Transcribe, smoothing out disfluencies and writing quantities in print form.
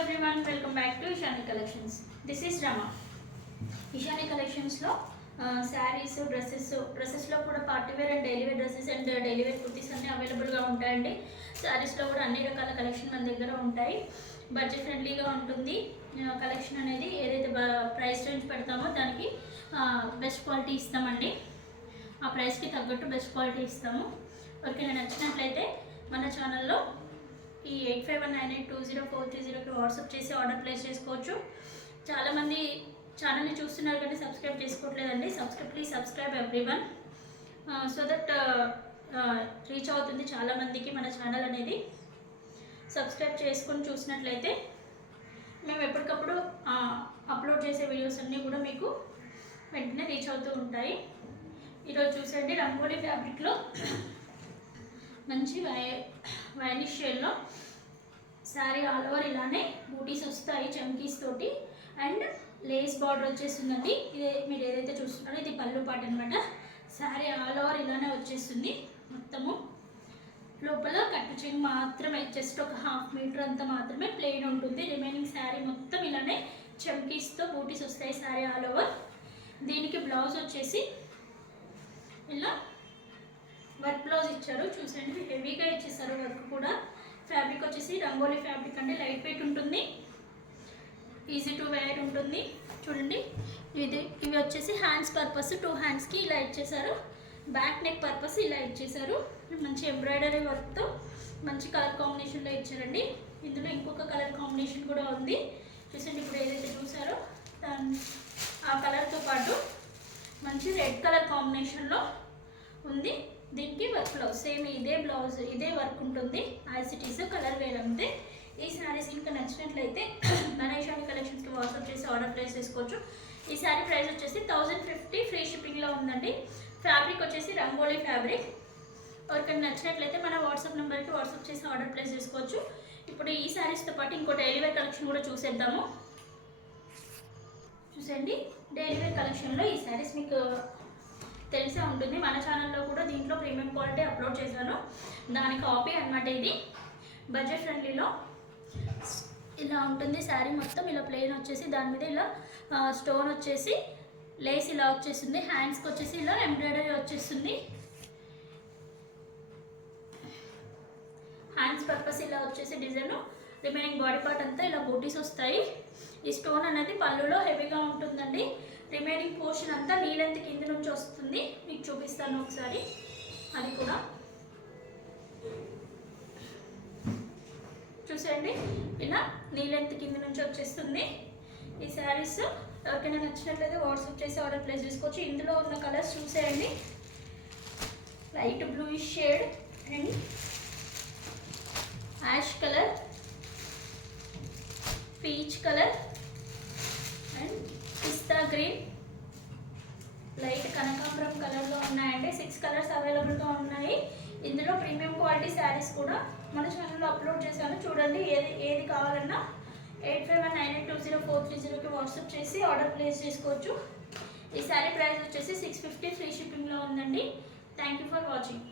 everyone, welcome back to Ishani Collections. This is Rama. Ishani Collections lo sarees, dresses lo kuda party wear and daily wear dresses and daily wear kurtis anni available ga untayandi. Sarees lo kuda anni rakala collection మన దగ్గర ఉంటాయి. Budget ఫ్రెండ్లీగా ఉంటుంది. Collection అనేది ఏదైతే price range పెడతామో దానికి best quality ఇస్తామండి. ఆ ప్రైస్కి తగ్గట్టు బెస్ట్ క్వాలిటీ ఇస్తాము. ఎవరికైనా నచ్చినట్లయితే మన ఛానల్లో ఈ 8519820430కి వాట్సాప్ చేసి ఆర్డర్ ప్లేస్ చేసుకోవచ్చు. చాలామంది ఛానల్ని చూస్తున్నారు కానీ సబ్స్క్రైబ్ చేసుకోవట్లేదండి. Please subscribe everyone so that reach అవుతుంది చాలామందికి మన ఛానల్ అనేది. సబ్స్క్రైబ్ చేసుకొని చూసినట్లయితే మేము ఎప్పటికప్పుడు అప్లోడ్ చేసే వీడియోస్ అన్నీ కూడా మీకు వెంటనే రీచ్ అవుతూ ఉంటాయి. ఈరోజు చూసండి రంగోలీ ఫ్యాబ్రిక్లో మంచి వైనిష్ షేడ్లో శారీ ఆల్ ఓవర్ ఇలానే బూటీస్ వస్తాయి చమ్కీస్ తోటి అండ్ లేస్ బార్డర్ వచ్చేస్తుందండి. ఇదే మీరు ఏదైతే చూస్తున్నారో ఇది పళ్ళు పాట అనమాట. శారీ ఆల్ ఓవర్ ఇలానే వచ్చేస్తుంది. మొత్తము లోపల కట్టు చెంగు మాత్రమే జస్ట్ ఒక 1/2 మీటర్ అంతా మాత్రమే ప్లెయిన్ ఉంటుంది. రిమైనింగ్ శారీ మొత్తం ఇలానే చమ్కీస్తో బూటీస్ వస్తాయి శారీ ఆల్ ఓవర్. దీనికి బ్లౌజ్ వచ్చేసి ఇలా వర్క్ బ్లౌజ్ ఇచ్చారు. చూసండి హెవీగా ఇచ్చేసారు వర్క్ కూడా. ఫ్యాబ్రిక్ వచ్చేసి రంగోలీ ఫ్యాబ్రిక్ అంటే లైట్ వెయిట్ ఉంటుంది, ఈజీ టు వేర్ ఉంటుంది. చూడండి ఇవి వచ్చేసి హ్యాండ్స్ పర్పస్ 2 హ్యాండ్స్కి ఇలా ఇచ్చేసారు. బ్యాక్ నెక్ పర్పస్ ఇలా ఇచ్చేసారు. మంచి ఎంబ్రాయిడరీ వర్క్తో మంచి కలర్ కాంబినేషన్లో ఇచ్చారండి. ఇందులో ఇంకొక కలర్ కాంబినేషన్ కూడా ఉంది. చూసండి ఇప్పుడు ఏదైతే చూసారో ఆ కలర్తో పాటు మంచి రెడ్ కలర్ కాంబినేషన్లో ఉంది. దీనికి వర్క్ బ్లౌజ్ సేమ్ ఇదే బ్లౌజ్ ఇదే వర్క్ ఉంటుంది. యాజ్ ఇట్ ఈస్ కలర్ వేరే ఉంది. ఈ శారీస్ ఇంకా నచ్చినట్లయితే మన ఇషాని కలెక్షన్స్కి వాట్సాప్ చేసి ఆర్డర్ ప్లేస్ చేసుకోవచ్చు. ఈ శారీ ప్రైస్ వచ్చేసి 1050 ఫ్రీ షిప్పింగ్లో ఉందండి. ఫ్యాబ్రిక్ వచ్చేసి రంగోలీ ఫ్యాబ్రిక్. ఎవరికైనా నచ్చినట్లయితే మన వాట్సాప్ నెంబర్కి వాట్సాప్ చేసి ఆర్డర్ ప్లేస్ చేసుకోవచ్చు. ఇప్పుడు ఈ శారీస్తో పాటు ఇంకో డైలీ వేర్ కలెక్షన్ కూడా చూసేద్దాము. చూసండి డైలీ వేర్ కలెక్షన్లో ఈ శారీస్ మీకు తెలిసే ఉంటుంది. మన ఛానల్లో కూడా దీంట్లో ప్రీమియం క్వాలిటీ అప్లోడ్ చేశాను. దాని కాపీ అనమాట ఇది. బడ్జెట్ ఫ్రెండ్లీలో ఇలా ఉంటుంది. శారీ మొత్తం ఇలా ప్లెయిన్ వచ్చేసి దాని మీద ఇలా స్టోన్ వచ్చేసి లేస్ ఇలా వచ్చేస్తుంది. హ్యాండ్స్కి వచ్చేసి ఇలా ఎంబ్రాయిడరీ వచ్చేస్తుంది. హ్యాండ్స్ పర్పస్ ఇలా వచ్చేసి డిజైన్. రిమైనింగ్ బాడీ పార్ట్ అంతా ఇలా బూటీస్ వస్తాయి. ఈ స్టోన్ అనేది పళ్ళులో హెవీగా ఉంటుందండి. రిమైనింగ్ పోర్షన్ అంతా నీ లెంత్ కింద నుంచి వస్తుంది. మీకు చూపిస్తాను ఒకసారి. అది కూడా చూసేయండి ఇలా నీ లెంత్ కింద నుంచి వచ్చేస్తుంది. ఈ శారీస్ ఎవరికైనా నచ్చినట్లయితే వాట్సాప్ చేసి ఆర్డర్ ప్లేస్ చేసుకోవచ్చు. ఇందులో ఉన్న కలర్స్ చూసేయండి. Light bluish shade and ash colour, peach colour and pista green, light కనకాంబరం కలర్లో ఉన్నాయండి. 6 కలర్స్ అవైలబుల్గా ఉన్నాయి. ఇందులో ప్రీమియం క్వాలిటీ శారీస్ కూడా మన ఛానల్లో అప్లోడ్ చేశాను. చూడండి ఏది కావాలన్నా 8519820430కి వాట్సాప్ చేసి ఆర్డర్ ప్లేస్ చేసుకోవచ్చు. ఈ శారీ ప్రైస్ వచ్చేసి 650 ఫ్రీ షిప్పింగ్లో ఉందండి. Thank you for watching.